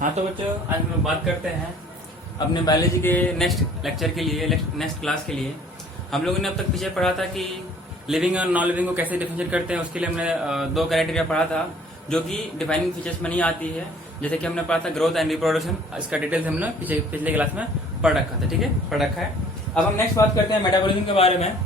हाँ तो बच्चों, आज हम लोग बात करते हैं अपने बायोलॉजी के नेक्स्ट लेक्चर के लिए, नेक्स्ट क्लास के लिए। हम लोगों ने अब तक पीछे पढ़ा था कि लिविंग और नॉन लिविंग को कैसे डिफरेंशिएट करते हैं। उसके लिए हमने दो क्राइटेरिया पढ़ा था जो कि डिफाइनिंग फीचर्स में नहीं आती है। जैसे कि हमने पढ़ा था ग्रोथ एंड रिप्रोडक्शन, इसका डिटेल्स हमने पिछले क्लास में पढ़ रखा था। ठीक है, पढ़ रखा है। अब हम नेक्स्ट बात करते हैं मेटाबॉलिज्म के बारे में।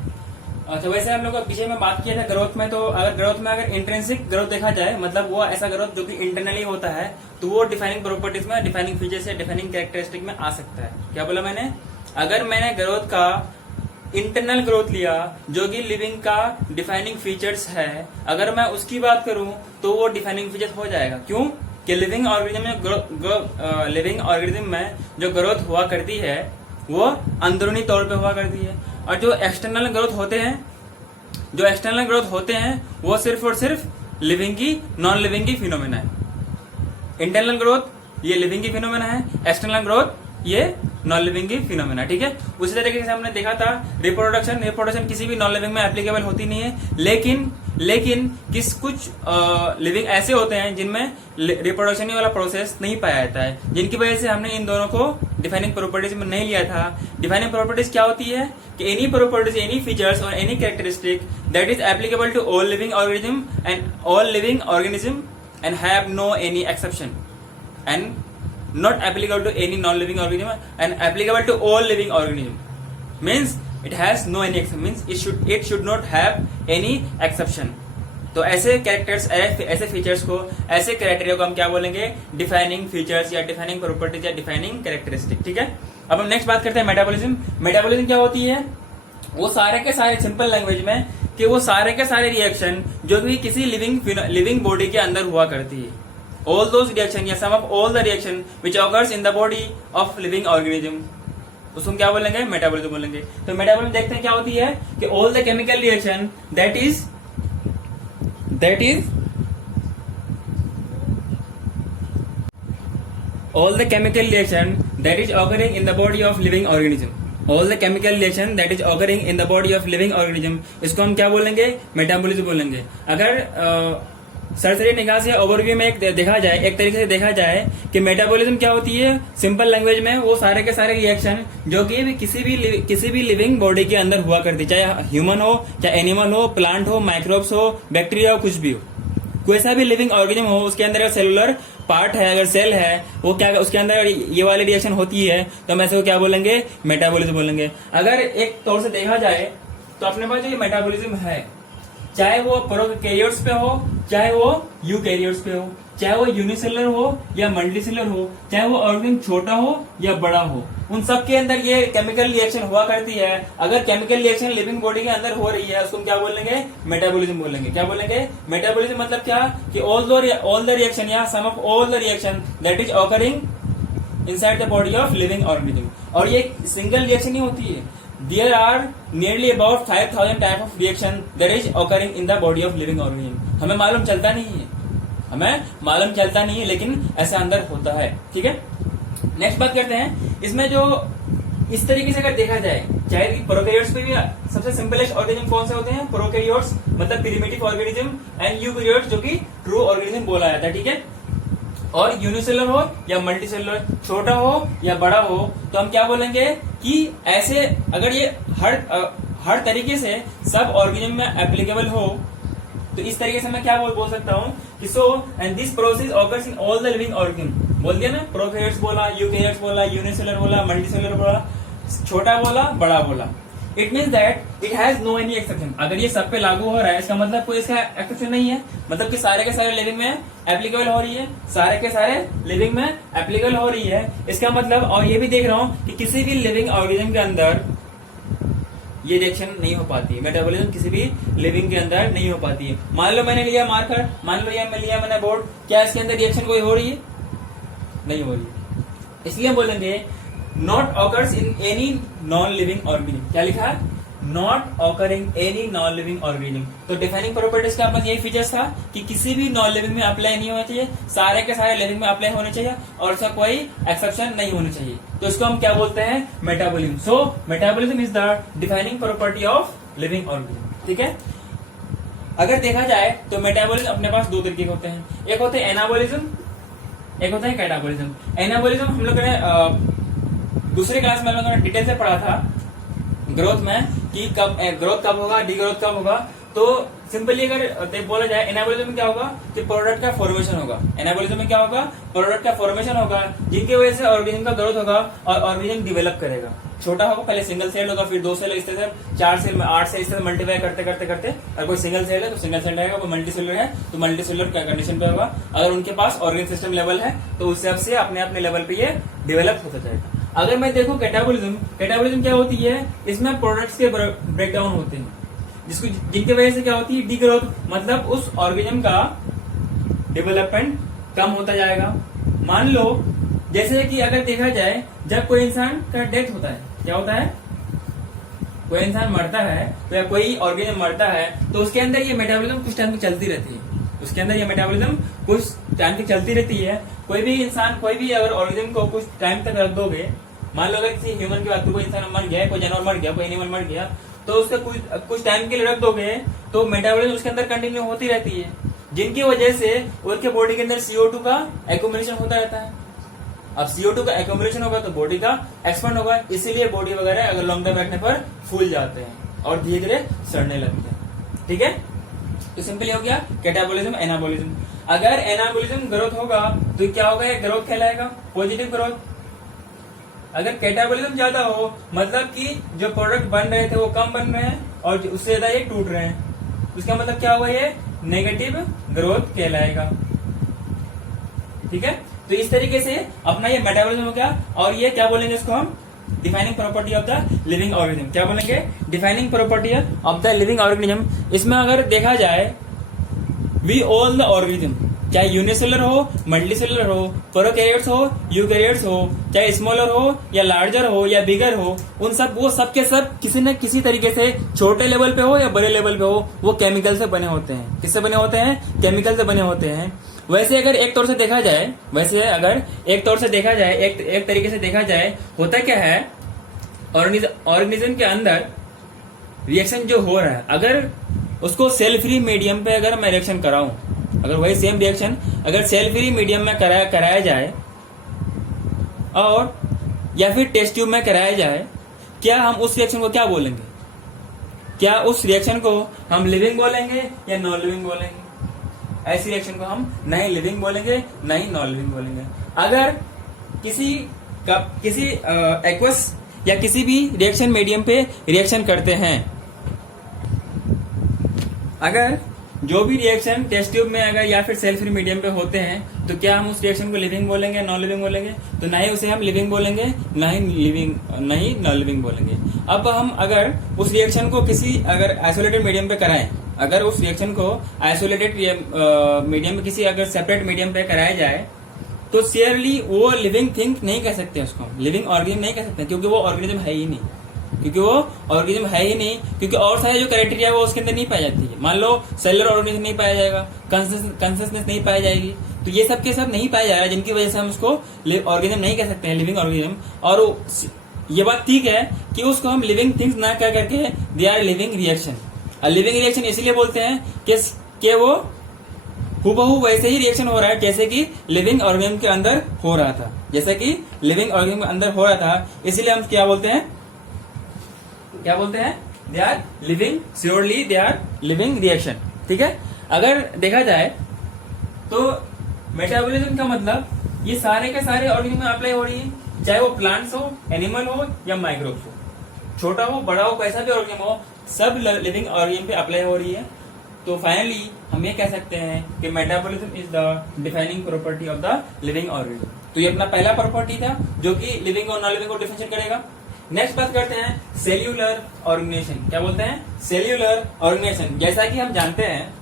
अच्छा, वैसे हम लोग पीछे में बात किया था ग्रोथ में। तो अगर ग्रोथ में अगर इंट्रिंसिक ग्रोथ देखा जाए, मतलब वो ऐसा ग्रोथ जो कि इंटरनली होता है, तो वो डिफाइनिंग प्रॉपर्टीज में, डिफाइनिंग फीचर्स या डिफाइनिंग कैरेक्टरिस्टिक में आ सकता है। क्या बोला मैंने? अगर मैंने ग्रोथ का इंटरनल ग्रोथ लिया जो कि लिविंग का डिफाइनिंग फीचर्स है, अगर मैं उसकी बात करूं तो वो डिफाइनिंग फीचर हो जाएगा। क्यों? कि लिविंग ऑर्गेनिज्म में जो ग्रोथ हुआ करती है वो अंदरूनी तौर पे हुआ करती है, और जो एक्सटर्नल ग्रोथ होते हैं वो सिर्फ और सिर्फ लिविंग की, नॉन लिविंग की फिनोमेना है। इंटरनल ग्रोथ ये लिविंग की फिनोमेना है, एक्सटर्नल ग्रोथ ये नॉन लिविंग की फिनोमेना। ठीक है, उसी तरीके से हमने देखा था रिप्रोडक्शन किसी भी नॉन लिविंग में एप्लीकेबल होती नहीं है, लेकिन कुछ लिविंग ऐसे होते हैं जिनमें रिप्रोडक्शन वाला प्रोसेस नहीं पाया जाता है, जिनकी वजह से हमने इन दोनों को डिफाइनिंग प्रॉपर्टीज में नहीं लिया था। डिफाइनिंग प्रॉपर्टीज क्या होती है कि एनी प्रॉपर्टीज, एनी फीचर्स और any characteristic that is applicable to all living organism and have no any exception, and not applicable to any non-living organism and applicable to all living organism, means it has no any exception, means it should not have any exception। तो ऐसे characters, ऐसे features को, ऐसे criteria को हम क्या बोलेंगे? Defining features या डिफाइनिंग प्रॉपर्टीज या डिफाइनिंग कैरेक्टरिस्टिक। ठीक है, अब हम नेक्स्ट बात करते हैं मेटाबॉलिज्म। मेटाबॉलिज्म क्या होती है? वो सारे के सारे, सिंपल लैंग्वेज में, कि वो सारे के सारे रिएक्शन जो भी किसी लिविंग बॉडी के अंदर हुआ करती है, all those reaction या sum of all the reaction which occurs in the body of living organism, उसको हम क्या बोलेंगे? मेटाबॉलिज्म बोलेंगे। तो मेटाबॉलिज्म देखते हैं क्या होती है कि all the chemical reaction that is all the chemical reaction that is occurring in the body of living organism, all the chemical reaction that is occurring in the body of living organism, इसको हम क्या बोलेंगे? Metabolism बोलेंगे। अगर सरसरी निगाह से overview में एक तरीके से देखा जाए कि मेटाबॉलिज्म क्या होती है, सिंपल लैंग्वेज में वो सारे के सारे रिएक्शन जो कि किसी भी लिविंग बॉडी के अंदर हुआ करती, चाहे ह्यूमन हो, चाहे एनिमल हो, प्लांट हो, माइक्रोब्स हो, बैक्टीरिया हो, कुछ भी हो, कोई सा भी लिविंग ऑर्गेनिज्म हो, उसके अंदर अगर सेलुलर पार्ट है, अगर सेल है, वो क्या, उसके अंदर ये वाली रिएक्शन होती है, तो हम ऐसे को क्या बोलेंगे? मेटाबॉलिज्म बोलेंगे। अगर एक तौर से देखा जाए तो अपने पास जो मेटाबॉलिज्म है, चाहे वो प्रोकैरियोट्स पे हो, चाहे वो यूकैरियोट्स पे हो, चाहे वो यूनिसेलुलर हो या मल्टीसेलुलर हो, चाहे वो ऑर्गेनिज्म छोटा हो या बड़ा हो, उन सब के अंदर ये केमिकल रिएक्शन हुआ करती है। अगर केमिकल रिएक्शन लिविंग बॉडी के अंदर हो रही है, उसको हम क्या बोलेंगे? मेटाबॉलिज्म बोलेंगे। क्या बोलेंगे? मेटाबॉलिज्म मतलब क्या कि ऑल द रिएक्शन या sum of all the reaction that is occurring inside the body of living organism. और ये सिंगल रिएक्शन नहीं होती है, there are nearly about 5000 type of reaction that is occurring in the body of living organism। हमें मालूम चलता नहीं है, लेकिन ऐसा अंदर होता है। ठीक है, नेक्स्ट बात करते हैं। इसमें जो इस तरीके से अगर देखा जाए, चाहे प्रोकैरियोट्स पे भी सबसे सिंपलेस्ट ऑर्गेनिज्म कौन से होते हैं? प्रोकैरियोट्स, मतलब प्रिमिटिव ऑर्गेनिज्म, एंड यूकैरियोट्स जो कि ट्रू ऑर्गेनिज्म बोला जाता है। ठीक है, और यूनिसेलुलर हो या मल्टीसेलुलर, छोटा हो या बड़ा हो, तो हम क्या बोलेंगे कि ऐसे अगर ये हर तरीके से सब ऑर्गेनिज्म में एप्लीकेबल हो, तो इस तरीके से मैं क्या बोल सकता हूँ कि so and this process occurs in all the living organism. बोल दिया ना, प्रोकैरियोट्स बोला, यूकैरियोट्स बोला, यूनिसेलुलर बोला, मल्टीसेलुलर बोला, छोटा बोला, बड़ा बोला। It means that it has no any exception. अगर ये सब पे लागू हो रहा है, इसका मतलब कोई इसका एक्सेप्शन नहीं है, मतलब कि सारे के सारे लिविंग में एप्लीकेबल हो रही है, सारे के सारे लिविंग में एप्लीकेबल हो रही है। इसका मतलब, और ये भी देख रहा हूं कि किसी भी लिविंग ऑर्गेनिज्म के अंदर ये रिएक्शन नहीं हो पाती है, मेटाबॉलिज्म किसी भी लिविंग के अंदर नहीं हो पाती है। मान लो मैंने लिया मार्कर, मान लो मैंने बोर्ड, क्या इसके अंदर रिएक्शन कोई हो रही है? नहीं हो रही है, इसलिए बोलेंगे not occurs in any non living organism. क्या लिखा है? Not occurring any non living organism. तो डिफाइनिंग प्रॉपर्टीज का अपना यही फीचर्स था कि किसी भी नॉन लिविंग में अप्लाई नहीं होना चाहिए, सारे के सारे लिविंग में अप्लाई होने चाहिए, और उसका कोई एक्सेप्शन नहीं होना चाहिए। तो इसको हम क्या बोलते हैं? Metabolism. So metabolism is the defining property of living organism. ठीक है, अगर देखा जाए तो मेटाबॉलिज्म अपने पास दो तरीके के होते हैं। एक होते हैं एनाबॉलिज्म एक होता है कैटाबोलिज्म। एनाबोलिज्म हम लोग ने दूसरे क्लास में हम लोगों ने डिटेल से पढ़ा था ग्रोथ में कि कब ग्रोथ कब होगा, डी ग्रोथ कब होगा। तो सिंपली अगर बोला जाए एनाबोलिज्म में क्या होगा कि प्रोडक्ट का फॉर्मेशन होगा। एनाबोलिज्म में क्या होगा, प्रोडक्ट का फॉर्मेशन होगा जिनकी वजह से ऑर्गेनिज्म का ग्रोथ होगा और ऑर्गेनिज्म डेवलप करेगा। छोटा होगा, पहले सिंगल सेल होगा, फिर 2 सेल, इस तरह से 4 सेल, 8 सेल, इस तरह मल्टीप्लाई करते करते करते अगर कोई सिंगल सेल है तो सिंगल सेल रहेगा, कोई मल्टी सेलुलर है तो मल्टी सेलुलर कंडीशन पे होगा। अगर उनके पास ऑर्गेन सिस्टम लेवल है तो उस हिसाब से अपने अपने लेवल पे ये डेवलप होता जाएगा। अगर मैं देखूं कैटाबोलिज्म क्या होती है, इसमें प्रोडक्ट्स के ब्रेकडाउन होते हैं जिनकी वजह से क्या होती है डी ग्रोथ, मतलब उस ऑर्गेनिज्म का डेवलपमेंट कम होता जाएगा। मान लो जैसे कि अगर देखा जाए जब कोई इंसान का डेथ होता है, क्या होता है, कोई इंसान मरता है तो या कोई ऑर्गेनिज्म मरता है तो उसके अंदर ये मेटाबॉलिज्म कुछ टाइम तक चलती रहती है। उसके अंदर ये मेटाबॉलिज्म कुछ टाइम तक चलती रहती है। कोई भी इंसान, कोई भी अगर ऑर्गेनिज्म को कुछ टाइम तक रख दोगे, मान लो अगर किसी ह्यूमन की बात, कोई इंसान मर गया, कोई जानवर मर गया, कोई एनिमल मर गया, तो उसका कुछ टाइम के लिए रख दोगे तो मेटाबॉलिज्म उसके अंदर कंटिन्यू होती रहती है, जिनकी वजह से उसके बॉडी के अंदर CO2 का एक्यूमुलेशन होता रहता है। अब CO2 का एक्यूमुलेशन होगा तो बॉडी का एक्सपेंड होगा, इसीलिए बॉडी वगैरह अगर लॉन्ग टाइम रखने पर फूल जाते हैं और धीरे धीरे सड़ने लगते हैं। ठीक है, तो सिंपली हो गया कैटाबोलिज्म, एनाबोलिज्म। अगर एनाबोलिज्म ग्रोथ होगा तो क्या होगा, ये ग्रोथ कहलाएगा, पॉजिटिव ग्रोथ। अगर कैटाबोलिज्म ज्यादा हो मतलब कि जो प्रोडक्ट बन रहे थे वो कम बन रहे हैं और उससे ज्यादा ये टूट रहे हैं, उसका मतलब क्या होगा, ये नेगेटिव ग्रोथ कहलाएगा। ठीक है, तो इस तरीके से अपना ये मेटाबॉलिज्म हो गया। और ये क्या बोलेंगे इसको हम, defining property of the living organism. क्या बोलेंगे, defining property of the living organism. इसमें अगर देखा जाए वी ऑल द ऑर्गेनिज्म, चाहे यूनिसेलुलर हो, मल्टीसेलुलर हो, प्रोकैरियोट्स हो, यूकैरियोट्स हो, चाहे स्मॉलर हो या लार्जर हो या बिगर हो, उन सब वो सब के सब किसी न किसी तरीके से छोटे लेवल पे हो या बड़े लेवल पे हो, वो केमिकल से बने होते हैं। किससे बने होते हैं, केमिकल से बने होते हैं। वैसे अगर एक तौर से देखा जाए, एक तरीके से देखा जाए, होता क्या है, ऑर्गेनिज्म के अंदर रिएक्शन जो हो रहा है, अगर उसको सेल फ्री मीडियम पे अगर मैं रिएक्शन कराऊं, अगर वही सेम रिएक्शन अगर सेल फ्री मीडियम में कराया जाए और या फिर टेस्ट ट्यूब में कराया जाए, क्या हम उस रिएक्शन को क्या बोलेंगे, क्या उस रिएक्शन को हम लिविंग बोलेंगे या नॉन लिविंग बोलेंगे? ऐसी रिएक्शन को हम नहीं लिविंग बोलेंगे, नहीं नॉन लिविंग बोलेंगे। अगर किसी एक्वस या किसी भी रिएक्शन मीडियम पे रिएक्शन करते हैं, अगर जो भी रिएक्शन टेस्ट ट्यूब में अगर या फिर सेल फ्री मीडियम पे होते हैं, तो क्या हम उस रिएक्शन को लिविंग बोलेंगे, नॉन लिविंग बोलेंगे? तो ना ही उसे हम लिविंग बोलेंगे, नहीं नॉन लिविंग बोलेंगे। अब हम अगर उस रिएक्शन को किसी अगर आइसोलेटेड मीडियम पे कराएं, अगर उस रिएक्शन को आइसोलेटेड मीडियम में किसी अगर सेपरेट मीडियम पे कराया जाए, तो शेयरली वो लिविंग थिंग नहीं कह सकते, उसको लिविंग ऑर्गेनिज्म नहीं कह सकते, क्योंकि वो ऑर्गेनिज्म है ही नहीं, क्योंकि और सारे जो क्राइटेरिया वो उसके अंदर नहीं पाई जाती है। मान लो सेलुलर ऑर्गेनिज्म नहीं पाया जाएगा, कंसिस्टेंस नहीं पाई जाएगी, तो ये सब के सब नहीं पाया जा रहा है, जिनकी वजह से हम उसको ऑर्गेनिज्म नहीं कह सकते हैं, लिविंग ऑर्गेनिज्म। और ये बात ठीक है कि उसको हम लिविंग थिंग्स ना कह करके they are living reaction. Living reaction इसलिए बोलते हैं कि वो हूबहू वैसे ही रिएक्शन हो रहा है जैसे कि लिविंग ऑर्गेनिज्म के अंदर हो रहा था, इसलिए हम क्या बोलते हैं, they are living, surely they are living reaction. ठीक है, अगर देखा जाए तो मेटाबॉलिज्म का मतलब ये सारे के सारे ऑर्गेनिज्म में अप्लाई हो रही है, चाहे वो प्लांट्स हो, एनिमल हो या माइक्रोब्स हो, छोटा हो बड़ा हो, कैसा भी ऑर्गेनिज्म हो, सब लिविंग ऑर्गेनिज्म पे अप्लाई हो रही है। तो फाइनली हम ये कह सकते हैं कि metabolism is the defining property of the living organism. तो ये अपना पहला प्रॉपर्टी था जो कि लिविंग और नॉन लिविंग को डिफरेंशिएट करेगा। नेक्स्ट बात करते हैं सेल्यूलर ऑर्गेनाइजेशन। क्या बोलते हैं, सेल्यूलर ऑर्गेनाइजेशन। जैसा कि हम जानते हैं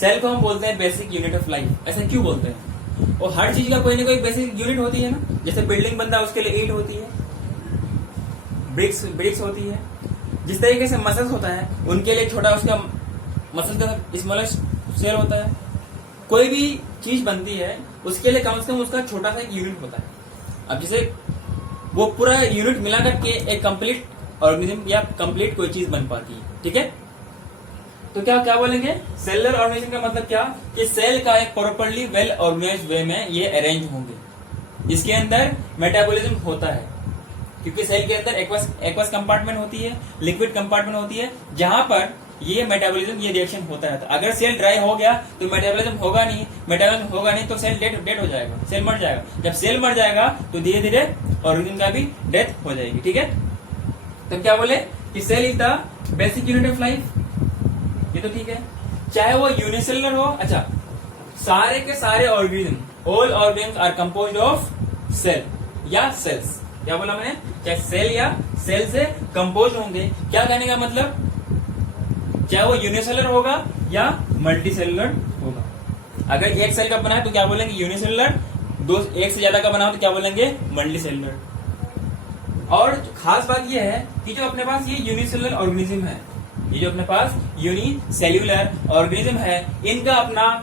सेल को हम बोलते हैं बेसिक यूनिट ऑफ लाइफ। ऐसा क्यों बोलते हैं, और हर चीज का कोई ना कोई बेसिक यूनिट होती है ना, जैसे बिल्डिंग बनता है उसके लिए ईंट होती है, ब्रिक्स होती है, जिस तरीके से मसल्स होता है उनके लिए छोटा उसका मसल का स्मॉलेस्ट सेल होता है। कोई भी चीज बनती है उसके लिए कम से कम उसका छोटा सा एक यूनिट होता है। अब जैसे वो पूरा यूनिट मिला करके एक कंप्लीट ऑर्गेनिज्म या कंप्लीट कोई चीज बन पाती है। ठीक है, तो क्या क्या बोलेंगे, सेलुलर ऑर्गेनिज्म का मतलब क्या, कि सेल का एक प्रॉपर्ली वेल ऑर्गेनाइज्ड वे में ये अरेंज होंगे, इसके अंदर मेटाबॉलिज्म होता है, क्योंकि सेल के अंदर एक्वस कंपार्टमेंट होती है, लिक्विड कंपार्टमेंट होती है, जहां पर ये मेटाबॉलिज्म, ये रिएक्शन होता है। अगर सेल ड्राई हो गया तो मेटाबॉलिज्म होगा नहीं, तो सेल डेड हो जाएगा, सेल मर जाएगा। जब सेल मर जाएगा तो धीरे धीरे ऑर्गेनिज्म का भी डेथ हो जाएगी, ठीक है। तो क्या बोले कि cell is the basic unit of life, ये तो ठीक है, चाहे वो यूनिसेलुलर हो। अच्छा, सारे के सारे organism, all organism are composed of cell या सेल्स। क्या बोला मैंने, चाहे सेल या सेल से कंपोज होंगे। क्या कहने का मतलब, चाहे वो यूनिसेलुलर होगा या मल्टीसेलुलर होगा। अगर एक सेल का बना है तो क्या बोलेंगे यूनिसेलुलर, एक से ज्यादा का बना हो तो क्या बोलेंगे मल्टीसेलुलर। और खास बात यह है कि जो अपने पास ये यूनिसेलुलर ऑर्गेनिज्म है, ये जो अपने पास यूनिसेल्युलर ऑर्गेनिज्म है, इनका अपना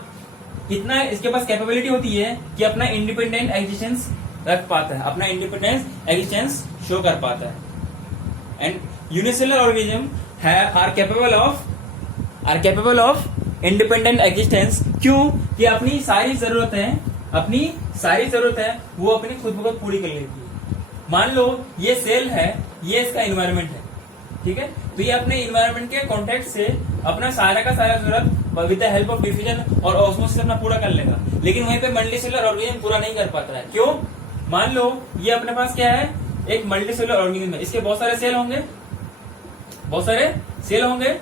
इतना, इसके पास कैपेबिलिटी होती है कि अपना इंडिपेंडेंट एग्जिस्टेंस रख पाता है, अपना इंडिपेंडेंस एग्जिस्टेंस शो कर पाता है। And unicellular organism are capable of independent existence. क्यों, कि अपनी सारी जरूरतें वो अपनी खुद ब खुद पूरी कर लेती है। मान लो ये सेल है, ये इसका इन्वायरमेंट है, ठीक है, तो ये अपने इन्वायरमेंट के कॉन्टेक्ट से अपना सारा का सारा जरूरत with the help of diffusion और ऑस्मोसिस अपना पूरा कर लेगा। लेकिन वहीं पे मल्टीसेलुलर ऑर्गेनिज्म पूरा नहीं कर पाता है। क्यों, मान लो ये अपने पास क्या है, एक मल्टीसेलुलर ऑर्गेनिज्म है, इसके बहुत सारे सेल होंगे,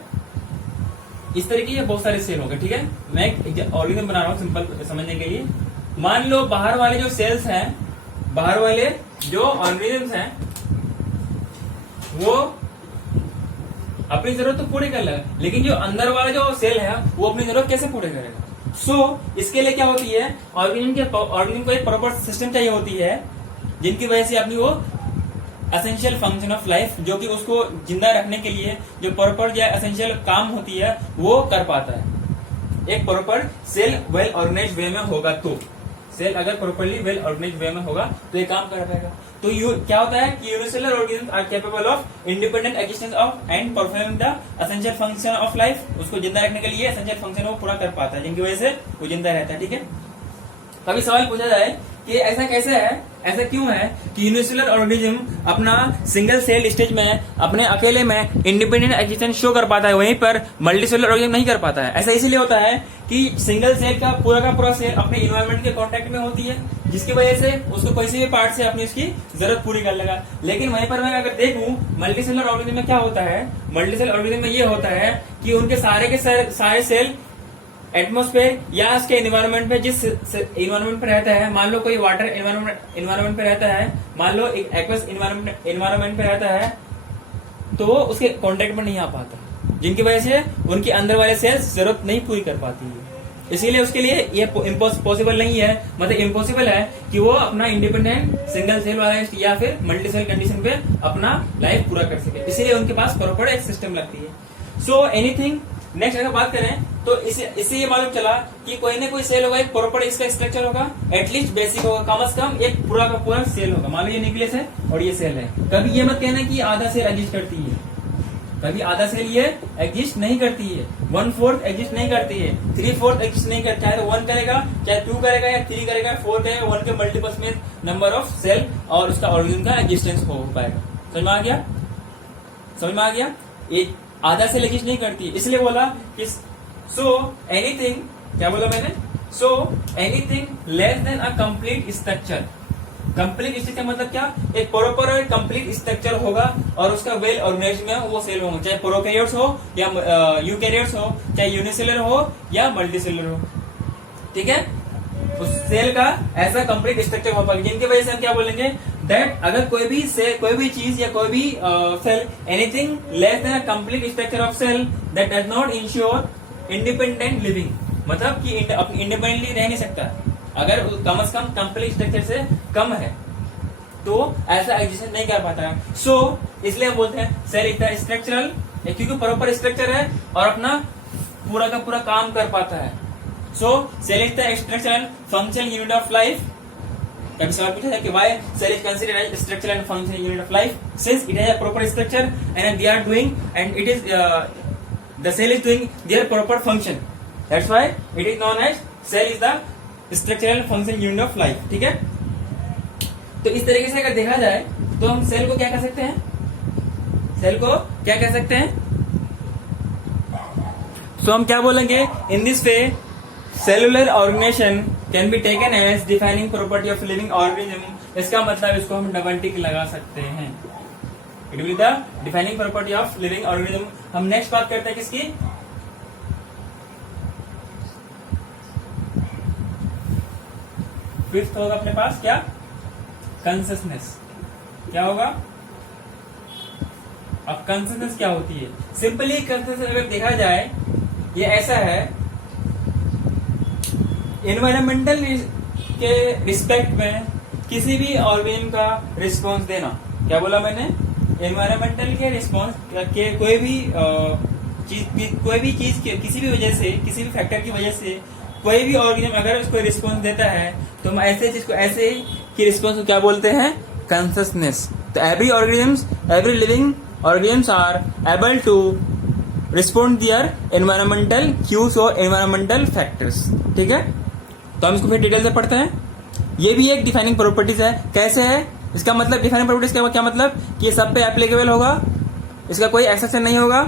इस तरीके के बहुत सारे सेल होंगे, ठीक है। मैं एक ऑर्गेनिज्म बना रहा हूं सिंपल समझने के लिए। मान लो बाहर वाले जो सेल्स हैं, बाहर वाले जो ऑर्गेनिज्म हैं, वो अपनी जरूरत तो पूरी कर लेगा, लेकिन जो अंदर वाला जो सेल है वो अपनी जरूरत कैसे पूरी करेगा। इसके लिए क्या होती है, ऑर्गेनिज्म को एक प्रॉपर सिस्टम चाहिए होती है, जिनकी वजह से अपनी वो एसेंशियल फंक्शन ऑफ लाइफ, जो कि उसको जिंदा रखने के लिए जो प्रॉपर या एसेंशियल काम होती है वो कर पाता है। एक प्रॉपर सेल वेल ऑर्गेनाइज्ड वे में होगा, तो सेल अगर प्रॉपर्ली वेल ऑर्गेनाइज्ड वे में होगा तो ये काम कर पाएगा। तो क्या होता है कि unicellular organism are capable of independent existence of and performing the essential function of life, उसको जिंदा रखने के लिए एसेंशियल फंक्शन वो पूरा कर पाता है, जिनकी वजह से वो जिंदा रहता है, ठीक है। कभी सवाल पूछा जाए कि ऐसा कैसे है, ऐसा क्यों है कि यूनिसेलुलर ऑर्गेनिज्म अपना सिंगल सेल स्टेज में अपने अकेले में इंडिपेंडेंट एग्जिस्टेंस शो कर पाता है, वहीं पर मल्टीसेलुलर ऑर्गेनिज्म नहीं कर पाता है। ऐसा इसीलिए होता है कि सिंगल सेल का पूरा सेल अपने इन्वायरमेंट के कांटेक्ट में होती है, जिसकी वजह से उसको किसी भी पार्ट से अपनी उसकी जरूरत पूरी कर लेगा। लेकिन वहीं पर मैं अगर देखूं मल्टीसेलुलर ऑर्गेनिज्म में क्या होता है, मल्टीसेलुलर ऑर्गेनिज्म में ये होता है कि उनके सारे के सारे सेल एटमॉस्फेयर या उसके इन्वायरमेंट में, जिस इन्वायरमेंट पे रहता है, मान लो कोई वाटर इन्वायरमेंट पे रहता है, मान लो एक एक्वस इन्वायरमेंट पे रहता है, तो उसके कांटेक्ट में नहीं आ पाता, जिनकी वजह से उनके अंदर वाले सेल्स जरूरत नहीं पूरी कर पाती है। इसीलिए उसके लिए ये पॉसिबल नहीं है, मतलब इम्पॉसिबल है कि वो अपना इंडिपेंडेंट सिंगल सेल वाला या फिर मल्टी सेल कंडीशन पे अपना लाइफ पूरा कर सके, इसलिए उनके पास प्रॉपर एक सिस्टम लगती है। सो एनीथिंग, नेक्स्ट अगर बात करें तो इससे ये मालूम चला कि कोई ना कोई सेल होगा, एक प्रॉपर इसका स्ट्रक्चर होगा, एटलीस्ट बेसिक होगा, कम से कम एक पूरा का पूरा सेल होगा। मान लो ये न्यूक्लियस है और ये सेल है, कभी ये मत कहना कि आधा सेल एग्जिस्ट करती है, कभी आधा सेल ये एग्जिस्ट नहीं करती है, 1/4 एग्जिस्ट नहीं करती है, 3/4 एग्जिस्ट नहीं करती, चाहे तो 1 करेगा, चाहे 2 करेगा या 3 करेगा, 4 करेगा, 1 के मल्टीपल्स में नंबर ऑफ सेल और उसका ऑर्गेनिज्म का एग्जिस्टेंस हो पाएगा। समझ में आ गया, ये आधा सेल एग्जिस्ट नहीं करती, इसलिए बोला कि एनीथिंग, क्या बोला मैंने, anything less than a complete structure. Complete structure मतलब क्या, एक प्रॉपर और कंप्लीट स्ट्रक्चर होगा और उसका वेल ऑर्गेनाइज्ड में वो सेल होंगे, चाहे प्रोकैरियोट्स हो या यूकैरियोट्स हो, चाहे यूनिसेलुलर हो या मल्टीसेलुलर हो, ठीक है। उस सेल का ऐसा कंप्लीट स्ट्रक्चर हो पाएगा, जिनकी वजह से हम क्या बोलेंगे, दैट अगर कोई भी चीज या कोई भी cell, anything less than a complete structure of cell that does not ensure independent living, मतलब कि अपनी इंडिपेंडेंटली रह नहीं सकता, अगर कम से कम कंप्लीट स्ट्रक्चर से कम है तो ऐसा एग्जिस्टेंस नहीं कर पाता है। इसलिए हम बोलते हैं सेल इज द स्ट्रक्चरल, क्योंकि प्रॉपर स्ट्रक्चर है और अपना पूरा का पूरा काम कर पाता है। Cell is the structural functional unit of life. कभी सवाल पूछा है कि why cell is considered as structural and functional unit of life, since it has a proper structure and they are doing and it is the cell is doing their proper function, that's why it is known as cell is the structural function unit of life. ठीक है, तो इस तरीके से अगर देखा जाए तो हम सेल को क्या कह सकते हैं, सेल को क्या कह सकते हैं, तो हम क्या बोलेंगे, in this way cellular organisation can be taken as defining property of living organism. इसका मतलब इसको हम डबल टिक लगा सकते हैं, it will the defining property of living organism. हम नेक्स्ट बात करते हैं किसकी, फिफ्थ होगा अपने पास क्या, कंसिस्टेंस। क्या होगा, अब कंसिस्टेंस क्या होती है, सिंपली कंसिस्टेंस अगर देखा जाए ये ऐसा है, एनवायरमेंटल के रिस्पेक्ट में किसी भी ऑर्गेनिज्म का रिस्पॉन्स देना। क्या बोला मैंने, एनवायरमेंटल के रिस्पॉन्स के कोई भी चीज के किसी भी वजह से, किसी भी फैक्टर की वजह से कोई भी ऑर्गेनिज्म अगर उसको रिस्पॉन्स देता है तो हम ऐसे चीज को, ऐसे की रिस्पॉन्स को क्या बोलते हैं, कंसिस्टेंस। तो every organisms, every living organisms are able to respond their environmental cues और एनवायरमेंटल फैक्टर्स। ठीक है, तो हम इसको फिर डिटेल से पढ़ते हैं। ये भी एक डिफाइनिंग प्रॉपर्टीज है। कैसे है, इसका मतलब डिफाइनिंग प्रॉपर्टीज का क्या मतलब कि ये सब पे एप्लीकेबल होगा, इसका कोई एक्सेप्शन नहीं होगा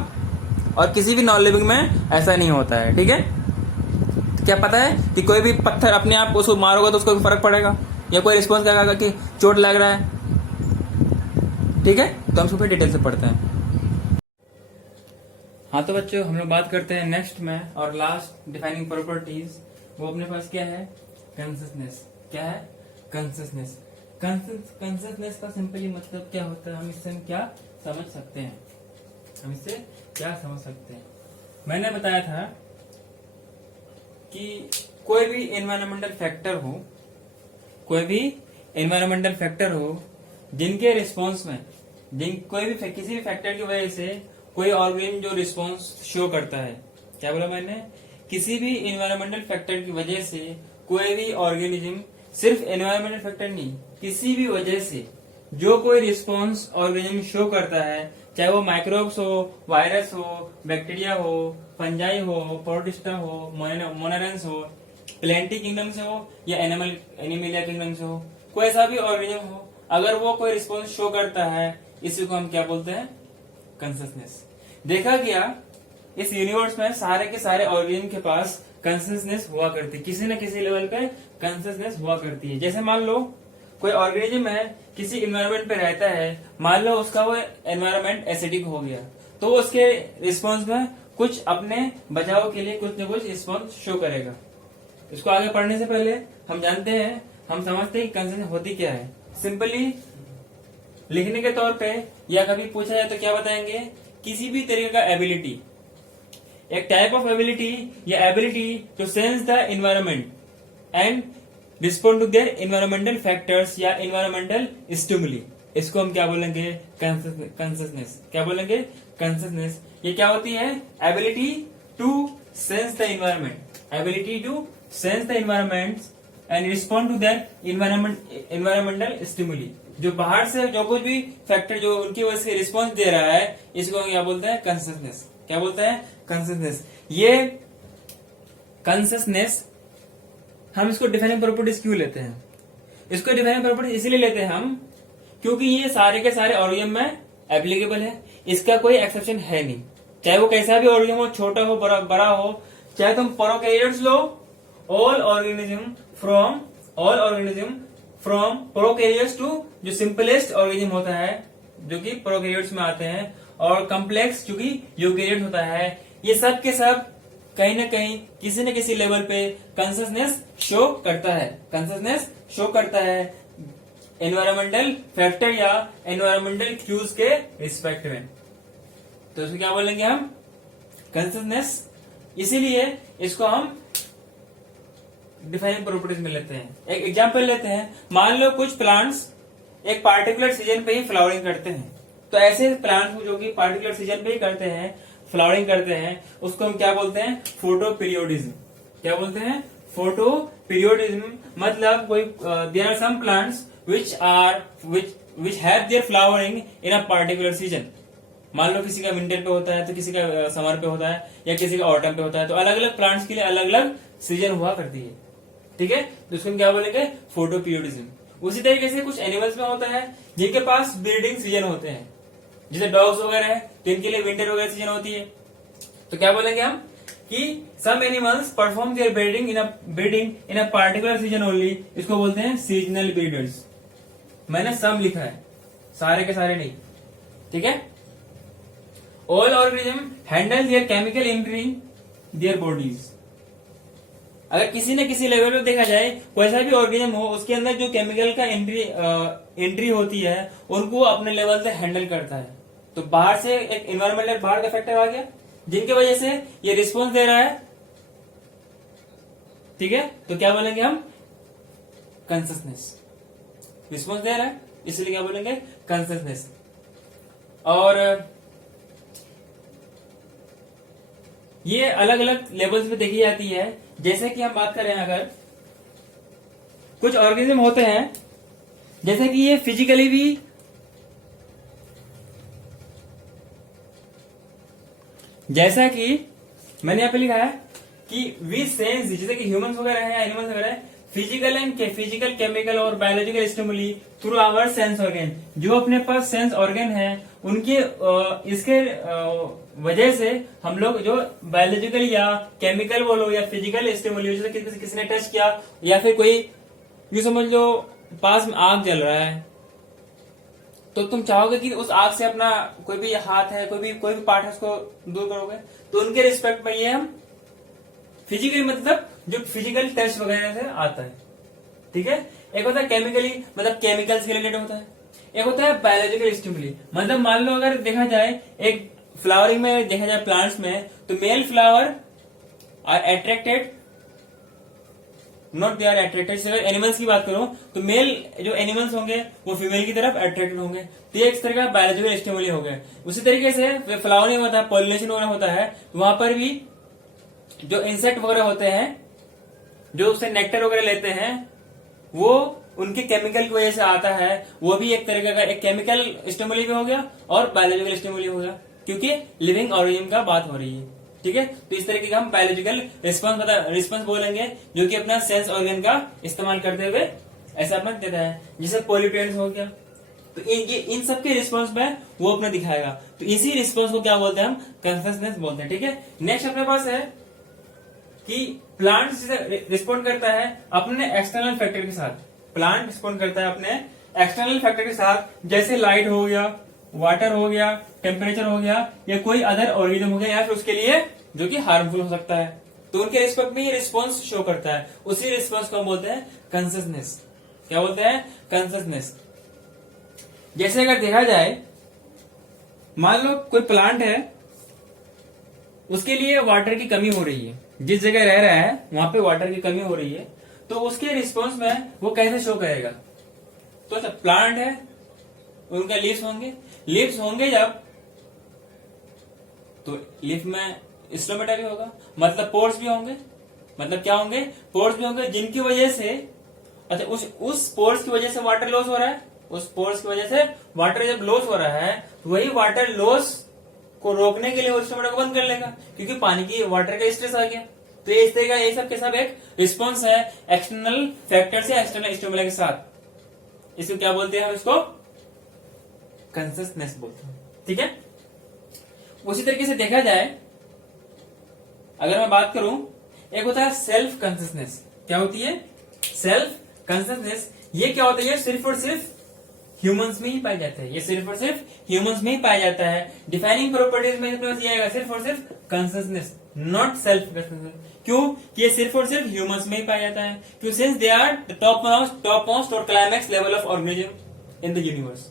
और किसी भी नॉन लिविंग में ऐसा नहीं होता है। ठीक है, क्या पता है कि कोई भी पत्थर अपने आप उसको मारोगा तो उसको फर्क पड़ेगा या कोई रिस्पॉन्स करेगा कि चोट लग रहा है। ठीक है, तो हम इसको फिर डिटेल से पढ़ते हैं। हाँ तो बच्चों हम लोग बात करते हैं नेक्स्ट में और लास्ट डिफाइनिंग प्रॉपर्टीज, वो अपने पास क्या है, कंसिस्टेंस। क्या है, कंसिस्टेंस। कंसिस्टेंस का सिंपली मतलब क्या होता है, हम इससे क्या समझ सकते हैं, हम इससे क्या समझ सकते हैं। मैंने बताया था कि कोई भी एनवायरमेंटल फैक्टर हो, कोई भी एनवायरमेंटल फैक्टर हो जिनके रिस्पॉन्स में, कोई भी किसी भी फैक्टर की वजह से कोई ऑर्गेनिज्म जो रिस्पॉन्स शो करता है। क्या बोला मैंने, किसी भी एनवायरमेंटल फैक्टर की वजह से कोई भी ऑर्गेनिज्म, सिर्फ एनवायरमेंटल फैक्टर नहीं, किसी भी वजह से जो कोई रिस्पॉन्स ऑर्गेनिज्म शो करता है, चाहे वो माइक्रोब्स हो, वायरस हो, बैक्टीरिया हो, फंजाई हो, प्रोटिस्टा हो, मोनेरेंस हो, प्लेंटी किंगडम से हो या एनिमलिया किंगडम से हो, कोई ऐसा भी ऑर्गेनिज्म हो, अगर वो कोई रिस्पॉन्स शो करता है, इसी को हम क्या बोलते हैं, कंसिस्टेंस। देखा गया इस यूनिवर्स में सारे के सारे ऑर्गेनिज्म के पास कंसिस्टेंस हुआ करती है, किसी न किसी लेवल पे कंसिस्टेंस हुआ करती है। जैसे मान लो कोई ऑर्गेनिज्म है, किसी एनवायरमेंट पे रहता है, मान लो उसका वो एनवायरमेंट एसिडिक हो गया, तो उसके रिस्पॉन्स में कुछ अपने बचाव के लिए कुछ न कुछ रिस्पॉन्स शो करेगा। इसको आगे पढ़ने से पहले हम जानते हैं, हम समझते हैं कि कंसिस्टेंस होती क्या है। सिंपली लिखने के तौर पे या कभी पूछा जाए तो क्या बताएंगे, किसी भी तरीके का एबिलिटी, एक टाइप ऑफ एबिलिटी या ability to sense the environment and respond to their environmental factors या एनवायरमेंटल स्टिमुली, इसको हम क्या बोलेंगे, कंसिस्टेंस। क्या बोलेंगे, कंसिस्टेंस। ये क्या होती है, ability to sense the environment, ability to sense the environment and respond to their environmental stimuli. जो बाहर से जो कुछ भी फैक्टर जो उनकी वजह से रिस्पॉन्स दे रहा है, इसको क्या बोलते हैं, कंसिस्टेंस। क्या बोलते हैं, कंसिस्टेंस। ये कंसिस्टेंस हम इसको डिफाइनिंग प्रॉपर्टीज क्यों लेते हैं, इसको डिफाइनिंग प्रॉपर्टीज इसलिए लेते हैं हम क्योंकि ये सारे के सारे ऑर्गेनिज्म में एप्लीकेबल है, इसका कोई एक्सेप्शन है नहीं। चाहे वो कैसा भी ऑर्गेनिज्म हो, छोटा हो बड़ा हो, चाहे तुम प्रोकैरियोट्स लो, all organism from prokaryotes to जो सिंपलेस्ट ऑर्गेनिज्म होता है जो कि प्रोकैरियोट्स में आते हैं, और कम्प्लेक्स जो कि यूकैरियोट होता है, ये सब के सब कहीं ना कहीं किसी न किसी लेवल पे कंसिस्टेंस शो करता है, कंसिस्टेंस शो करता है एनवायरमेंटल फैक्टर या एनवायरमेंटल क्यूज के रिस्पेक्ट में। तो इसको क्या बोलेंगे हम, कंसिस्टेंस। इसीलिए इसको हम डिफाइनिंग प्रॉपर्टीज में लेते हैं। एक एग्जांपल लेते हैं, मान लो कुछ प्लांट्स एक पार्टिकुलर सीजन पे ही फ्लावरिंग करते हैं, तो ऐसे प्लांट्स जो कि पार्टिकुलर सीजन पे ही करते हैं, फ्लावरिंग करते हैं, उसको हम क्या बोलते हैं, फोटो पीरियोडिज्म। क्या बोलते हैं, फोटो पीरियोडिज्म। मतलब कोई there are some plants which have their flowering in a particular season, मान लो किसी का विंटर पे होता है तो किसी का समर पे होता है या किसी का ऑटम पे होता है, तो अलग अलग प्लांट्स के लिए अलग अलग सीजन हुआ करती है, ठीक है। तो उसको हम क्या बोलेंगे, फोटो पीरियडिज्म। उसी तरीके से कुछ एनिमल्स में होता है जिनके पास ब्रीडिंग सीजन होते हैं, जैसे डॉग्स वगैरह है तो इनके लिए विंटर वगैरह सीजन होती है। तो क्या बोलेंगे हम कि some animals perform their breeding in a particular season only, इसको बोलते हैं सीजनल ब्रीडर्स। मैंने सम लिखा है, सारे के सारे नहीं, ठीक है। All organism handle their chemical entry their bodies. अगर किसी न किसी लेवल पे देखा जाए, कोई सा भी ऑर्गेनिज्म हो, उसके अंदर जो केमिकल का एंट्री होती है उनको अपने लेवल से हैंडल करता है। तो बाहर से एक इन्वायरमेंटल बाहर का फैक्टर आ गया जिनकी वजह से ये रिस्पॉन्स दे रहा है, ठीक है। तो क्या बोलेंगे हम, कंसियसनेस। रिस्पॉन्स दे रहा है इसलिए क्या बोलेंगे, कंसियसनेस। और ये अलग अलग लेवल्स पे देखी जाती है। जैसे कि हम बात करें, अगर कुछ ऑर्गेनिज्म होते हैं जैसे कि ये फिजिकली भी जैसा कि मैंने यहाँ पे लिखा है कि वी सेंस, जैसे कि ह्यूमंस वगैरह है, एनिमल्स वगैरह है, फिजिकल केमिकल और biological stimuli through our sense organ. जो अपने पास सेंस ऑर्गन है उनके इसके वजह से हम लोग जो बायोलॉजिकल या केमिकल बोलो या फिजिकल स्टिमुली, जैसे किसी ने टच किया या फिर कोई ये समझ लो पास में आग जल रहा है तो तुम चाहोगे कि उस आग से अपना कोई भी हाथ है, कोई भी पार्ट है उसको दूर करोगे। तो उनके रिस्पेक्ट में ये हम फिजिकली, मतलब जो फिजिकल टच वगैरह से आता है, ठीक है। एक होता है केमिकली, मतलब केमिकल से रिलेटेड होता है। एक होता है बायोलॉजिकल स्टिमुली, मतलब मान लो अगर देखा जाए एक फ्लावरिंग में देखा जाए प्लांट्स में, तो male flower are attracted, not they are attracted. अगर एनिमल्स की बात करूं तो मेल जो एनिमल्स होंगे वो फीमेल की तरफ अट्रैक्टेड होंगे, तो ये एक तरह का बायोलॉजिकल स्टिमुली हो गया। उसी तरीके से फ्लावरिंग होता है, पॉलिनेशन वगैरह होता है, तो वहां पर भी जो इंसेक्ट वगैरह होते हैं जो उससे नेक्टर वगैरह लेते हैं वो उनके केमिकल की वजह से आता है, वो भी एक तरीके का एक केमिकल स्टिमुली भी हो गया और बायोलॉजिकल स्टिमुली हो गया, क्योंकि लिविंग ऑर्गेनिज्म का बात हो रही है, ठीक है। तो इस तरीके का हम बायोलॉजिकल रिस्पॉन्स बोलेंगे जो कि अपना सेंस ऑर्गन का इस्तेमाल करते हुए ऐसा अपना देता है। जैसे पॉल्यूटेंट्स हो गया, तो इन सबके रिस्पॉन्स में वो अपना दिखाएगा। तो इसी रिस्पॉन्स को क्या बोलते हैं हम, कंसियसनेस बोलते हैं, ठीक है। नेक्स्ट अपने पास है कि प्लांट रिस्पॉन्ड करता है अपने एक्सटर्नल फैक्टर के साथ। प्लांट रिस्पॉन्ड करता है अपने एक्सटर्नल फैक्टर के साथ, जैसे लाइट हो गया, वाटर हो गया, टेम्परेचर हो गया, या कोई अदर ऑर्गेनिज्म हो गया, या फिर उसके लिए जो कि हार्मफुल हो सकता है, तो उनके रिस्पेक्ट में ये रिस्पॉन्स शो करता है। उसी रिस्पॉन्स को हम बोलते हैं कंसियसनेस। क्या बोलते हैं, कंसियसनेस। जैसे अगर देखा जाए, मान लो कोई प्लांट है, उसके लिए वाटर की कमी हो रही है, जिस जगह रह रहा है वहां पे वाटर की कमी हो रही है, तो उसके रिस्पॉन्स में वो कैसे शो करेगा। तो अच्छा, प्लांट है, उनका लीव्स होंगे जब, तो लीफ में स्टोमेटा भी होगा, मतलब पोर्स भी होंगे। मतलब क्या होंगे, पोर्स भी होंगे, जिनकी वजह से, अच्छा उस पोर्स की वजह से वाटर लॉस हो रहा है। उस पोर्स की वजह से वाटर जब लॉस हो रहा है, तो वही वाटर लॉस को रोकने के लिए वो स्टोमेटा को बंद कर लेगा, क्योंकि पानी की वाटर का स्ट्रेस आ गया। तो ये इस तरह का ये सब के सब एक रिस्पॉन्स है एक्सटर्नल फैक्टर से एक्सटर्नल स्टिमुली के साथ। इसको क्या बोलते हैं हम, इसको कंसियसनेस बोलते हैं, ठीक है। उसी तरीके से देखा जाए, अगर मैं बात करूं, एक होता है सेल्फ कंसियसनेस। क्या होती है, सेल्फ कंसियसनेस। ये क्या होता है, ये सिर्फ और सिर्फ ह्यूमंस में ही पाया जाता है। ये सिर्फ और सिर्फ ह्यूमंस में ही पाया जाता है। डिफाइनिंग प्रॉपर्टीज में ये आएगा सिर्फ और सिर्फ कंसियसनेस, नॉट सेल्फ कंसियसनेस। क्यों कि ये सिर्फ और सिर्फ ह्यूमंस में ही पाया जाता है, क्यों, since they are the top most और climax level of organism in the universe.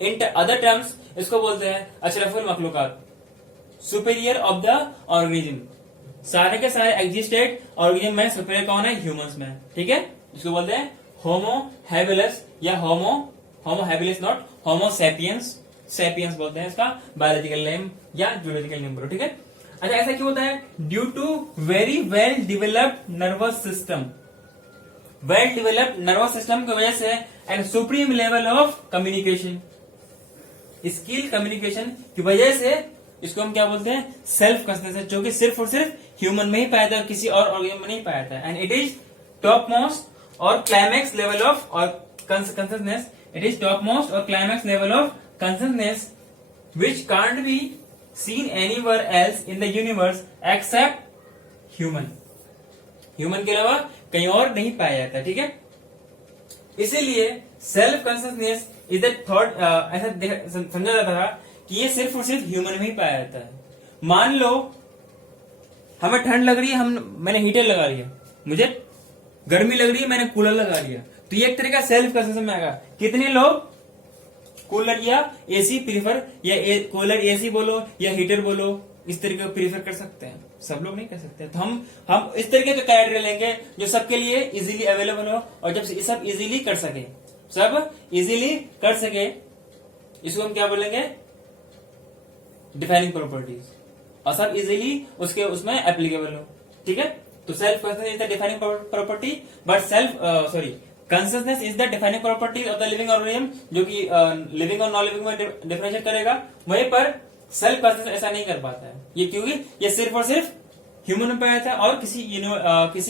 In other terms इसको बोलते हैं अशरफुल मखलूकात, सुपीरियर ऑफ द ऑर्गेनिज्म। सारे के सारे एग्जिस्टेड ऑर्गेनिज्म में सुपीरियर कौन है, ह्यूमंस में, ठीक है। इसको बोलते हैं होमो हैबिलस या Homo habilis, not Homo sapiens. Sapiens बोलते हैं इसका बायोलॉजिकल नेम या जूलॉजिकल नेम बोलो, ठीक है। अच्छा, ऐसा क्यों होता है, due to very well developed nervous system. Well developed nervous system की वजह से and supreme level of communication. Skill communication की वजह से इसको हम क्या बोलते हैं, सेल्फ कॉन्शियसनेस, जो कि सिर्फ और सिर्फ ह्यूमन में ही पाया जाता है, किसी और ऑर्गेनिज्म में नहीं पाया जाता है। And it is top most और क्लाइमैक्स लेवल ऑफ और consciousness, it is top most और climax level of consciousness which can't be seen anywhere else in the universe except human. Human के अलावा कहीं और नहीं पाया जाता, ठीक है। इसीलिए self consciousness is the thought, ऐसा समझा जाता था कि ये सिर्फ और सिर्फ ह्यूमन में ही पाया जाता है। मान लो हमें ठंड लग रही है, मैंने हीटर लगा लिया, मुझे गर्मी लग रही है, मैंने कूलर लगा लिया, तो ये एक तरह का सेल्फ कॉन्शियसनेस में आएगा। कितने लोग कूलर या एसी प्रीफर, या कूलर एसी बोलो या हीटर बोलो, इस तरीके को प्रीफर कर सकते हैं? सब लोग नहीं कर सकते। तो हम इस तरीके का क्राइटेरिया लेंगे जो सबके लिए इजीली अवेलेबल हो, और जब सब इजीली कर सके, सब इजीली कर सके, इसको हम क्या बोलेंगे, डिफाइनिंग प्रॉपर्टीज, और सब इजीली उसमें एप्लीकेबल हो, ठीक है। तो self consciousness is the defining property, but consciousness is the defining property of the living organism, जो कि लिविंग और नॉन लिविंग में डिफरेंशिएट करेगा। वहीं पर सेल्फ कॉन्शियसनेस ऐसा नहीं कर पाता है, ये क्योंकि ये सिर्फ और सिर्फ ह्यूमन में पाया जाता है, और किसी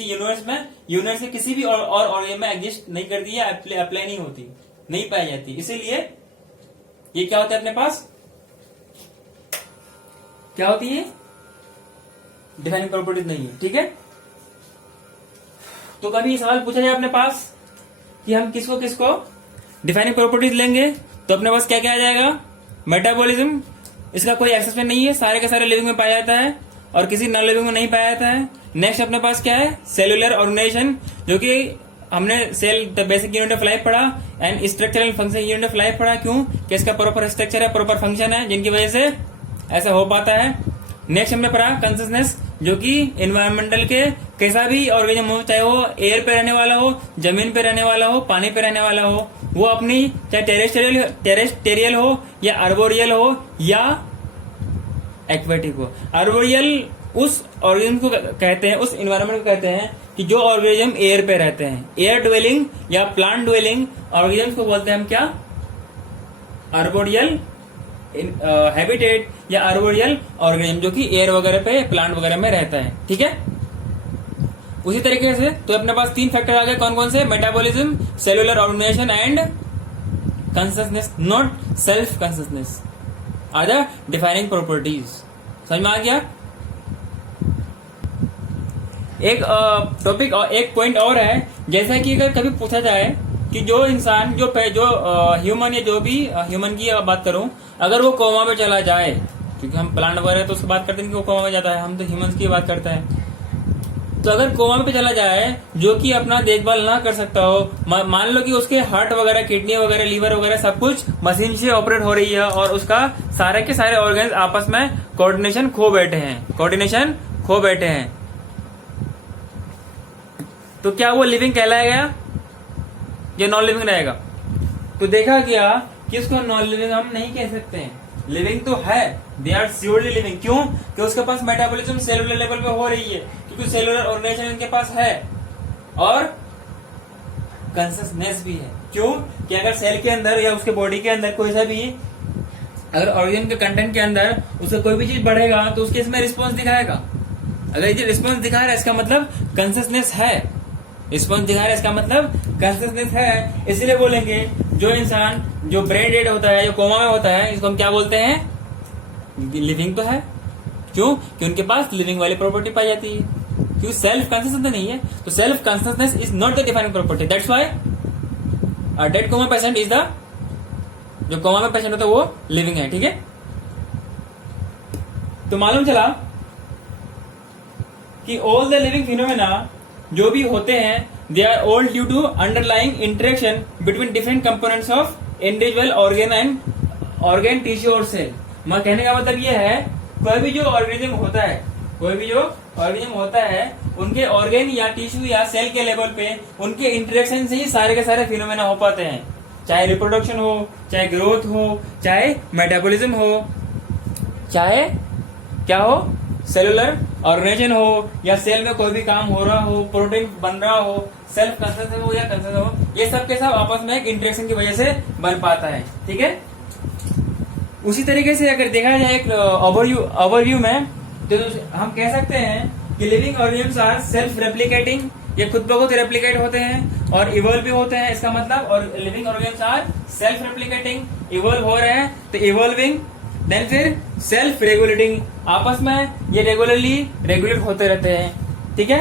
यूनिवर्स में किसी भी और ऑर्गेनिज्म में एग्जिस्ट नहीं करती है, अप्लाई नहीं होती, नहीं पाई जाती। इसीलिए ये क्या होता है अपने पास, क्या होती है, डिफाइनिंग प्रॉपर्टीज नहीं है, ठीक है। तो कभी सवाल पूछा जाए अपने पास कि हम किसको किसको डिफाइनिंग प्रॉपर्टीज लेंगे, तो अपने पास क्या क्या आ जाएगा, मेटाबॉलिज्म, इसका कोई एक्सेप्शन नहीं है, सारे के सारे लिविंग में पाया जाता है और किसी नॉन लिविंग में नहीं पाया जाता है। नेक्स्ट अपने पास क्या है, सेलुलर ऑर्गेनाइजेशन, जो कि हमने cell the basic unit of life पढ़ा, and structural function unit of life पढ़ा। क्यों कि इसका प्रॉपर स्ट्रक्चर है, प्रॉपर फंक्शन है, जिनकी वजह से ऐसा हो पाता है। नेक्स्ट हमने पढ़ा कॉन्शियसनेस, जो कि एनवायरमेंटल के कैसा भी ऑर्गेनिज्म हो, चाहे वो एयर पे रहने वाला हो, जमीन पे रहने वाला हो, पानी पे रहने वाला हो, वो अपनी चाहे टेरेस्टेरियल हो या आर्बोरियल हो या एक्वेटिक हो। आर्बोरियल उस ऑर्गेनिज्म को कहते हैं, उस एनवायरमेंट को कहते हैं कि जो ऑर्गेनिज्म एयर पे रहते हैं। एयर ड्वेलिंग या प्लांट ड्वेलिंग ऑर्गेनिज्म को बोलते हैं हम क्या, आर्बोरियल हैबिटेट या आर्बोरियल ऑर्गेनिज्म, जो कि एयर वगैरह पे, प्लांट वगैरह में रहता है, ठीक है। उसी तरीके से तो अपने पास 3 फैक्टर आ गए, कौन कौन से, metabolism, cellular organisation and consciousness, not self consciousness, are the defining properties. समझ में आ गया। एक टॉपिक और एक पॉइंट और है, जैसा कि अगर कभी पूछा जाए कि जो इंसान जो ह्यूमन या जो भी ह्यूमन की बात करूं, अगर वो कोमा में चला जाए, क्योंकि हम प्लांट वगैरह तो उसकी बात करते हैं कि वो कोमा में जाता है, हम तो ह्यूमन की बात करते हैं। तो अगर कोमा में चला जाए जो कि अपना देखभाल ना कर सकता हो, मान लो कि उसके हार्ट वगैरह, किडनी वगैरह, लीवर वगैरह सब कुछ मशीन से ऑपरेट हो रही है, और उसका सारे के सारे ऑर्गन्स आपस में कोऑर्डिनेशन खो बैठे हैं, तो क्या वो लिविंग कहलाएगा या नॉन लिविंग रहेगा? तो देखा गया कि उसको नॉन लिविंग हम नहीं कह सकते हैं, लिविंग तो है, दे आर श्योरली लिविंग। क्यों कि उसके पास मेटाबॉलिज्म सेलुलर लेवल पे हो रही है, क्योंकि सेलुलर ऑर्गेनाइजेशन उनके पास है, और कॉन्शियसनेस भी है। क्यों कि अगर सेल के अंदर या उसके बॉडी के अंदर कोई सा भी अगर ऑर्गेन के कंटेंट के अंदर उसका कोई भी चीज बढ़ेगा तो उसके इसमें रिस्पॉन्स दिखाएगा। अगर ये रिस्पॉन्स दिखा रहा है इसका मतलब कॉन्शियसनेस है, रिस्पॉन्स दिखा रहा है इसका मतलब कॉन्शियसनेस है। इसलिए बोलेंगे जो इंसान जो ब्रेन डेड होता है, जो कोमा में होता है, इसको हम क्या बोलते हैं, लिविंग तो है। क्यों कि उनके पास लिविंग वाली प्रॉपर्टी पाई जाती है, क्योंकि सेल्फ कॉन्शियसनेस नहीं है। तो self consciousness is not the defining property, that's why a dead coma patient is the, जो कोमा में पेशेंट होता है वो लिविंग है, ठीक है। तो मालूम चला कि ऑल द लिविंग फिनोमेना जो भी होते हैं, they are all due to underlying interaction between different components of individual organ and organ, tissue और सेल। मैं कहने का मतलब ये है, कोई भी जो ऑर्गेनिज्म होता है, कोई भी जो ऑर्गेनिज्म होता है, उनके ऑर्गेन या टिश्यू या सेल के लेवल पे उनके इंटरेक्शन से ही सारे के सारे फिनोमेना हो पाते हैं, चाहे रिप्रोडक्शन हो, चाहे ग्रोथ हो, चाहे मेटाबॉलिज्म हो, चाहे क्या हो, सेलुलर ऑर्गेनाइजेशन हो, या सेल में कोई भी काम हो रहा हो, प्रोटीन बन रहा हो, सेल्फ कॉन्शियसनेस हो या कॉन्शियस हो, ये सब के सब आपस में एक इंटरेक्शन की वजह से बन पाता है, ठीक है। उसी तरीके से अगर देखा जाए एक ओवरव्यू में, तो हम कह सकते हैं कि living organisms are self replicating, ये खुद ब खुद रेप्लिकेट होते हैं और इवॉल्व भी होते हैं, इसका मतलब। और living organisms are self replicating, evolve हो रहे हैं तो इवॉल्विंग, देन फिर सेल्फ रेगुलेटिंग, आपस में ये रेगुलरली रेगुलेट होते रहते हैं, ठीक है।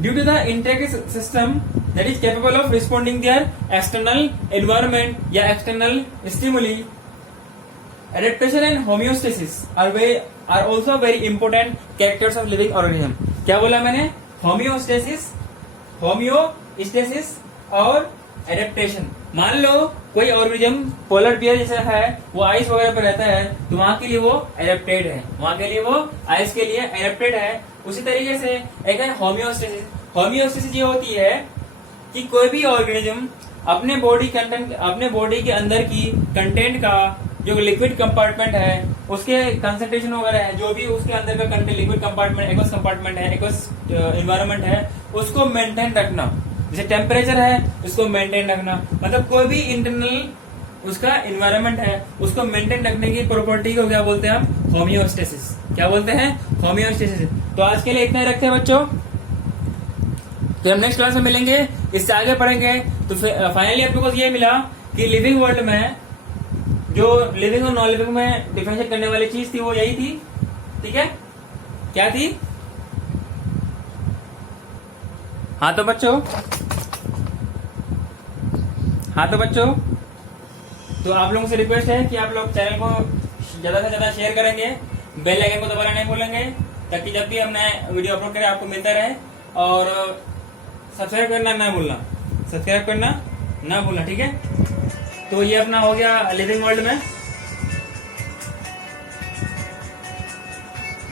Due to the integrated system that is capable of responding their external environment या external stimuli, adaptation and homeostasis are also very important characters of living organism. क्या बोला मैंने? होम्योस्टेसिस और एडेप्टेशन। मान लो कोई ऑर्गेनिज्म पोलर बियर जैसा है, वो आइस वगैरह पर रहता है, तो वहां के लिए वो एडेप्टेड है, वहां के लिए वो आइस के लिए एडेप्टेड है। उसी तरीके से एक है होम्योस्टेसिस। होम्योस्टेसिस ये होती है कि कोई भी ऑर्गेनिज्म अपने बॉडी के अंदर की कंटेंट का जो लिक्विड कंपार्टमेंट है, उसके कंसंट्रेशन वगैरह है, जो भी उसके अंदर का content liquid compartment, aqueous compartment है, एक्वस एनवायरनमेंट है, उसको मेंटेन रखना। जैसे टेम्परेचर है, उसको मेंटेन रखना, मतलब कोई भी इंटरनल उसका एनवायरनमेंट है, उसको मेंटेन रखने की प्रॉपर्टी को क्या बोलते हैं हम? होम्योस्टेसिस। क्या बोलते हैं? होम्योस्टेसिस। तो आज के लिए इतना ही रखते हैं बच्चों, फिर हम नेक्स्ट क्लास में मिलेंगे, इससे आगे पढ़ेंगे। तो फाइनली आप लोगों को ये मिला कि लिविंग वर्ल्ड में जो लिविंग और नॉन लिविंग में डिफरेंशिएट करने वाली चीज थी वो यही थी, ठीक है। क्या थी? हाँ तो बच्चों तो आप लोगों से रिक्वेस्ट है कि आप लोग चैनल को ज्यादा से ज्यादा शेयर करेंगे, बेल आइकन को दबाना नहीं भूलेंगे, ताकि जब भी हम नए वीडियो अपलोड करें आपको मिलता रहे। और सब्सक्राइब करना ना भूलना, ठीक है। तो ये अपना हो गया लिविंग वर्ल्ड में,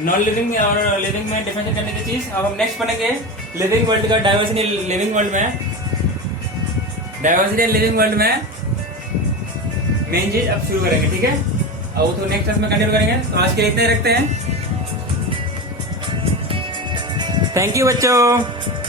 नॉन लिविंग और लिविंग में डिफरेंशिएट करने की चीज। अब हम नेक्स्ट पढ़ेंगे लिविंग वर्ल्ड का डाइवर्सिटी लिविंग वर्ल्ड में मेन चीज अब शुरू करेंगे, ठीक है। अब तो नेक्स्ट क्लास में कंटिन्यू करेंगे। तो आज के लिए इतने रखते हैं। थैंक यू बच्चों।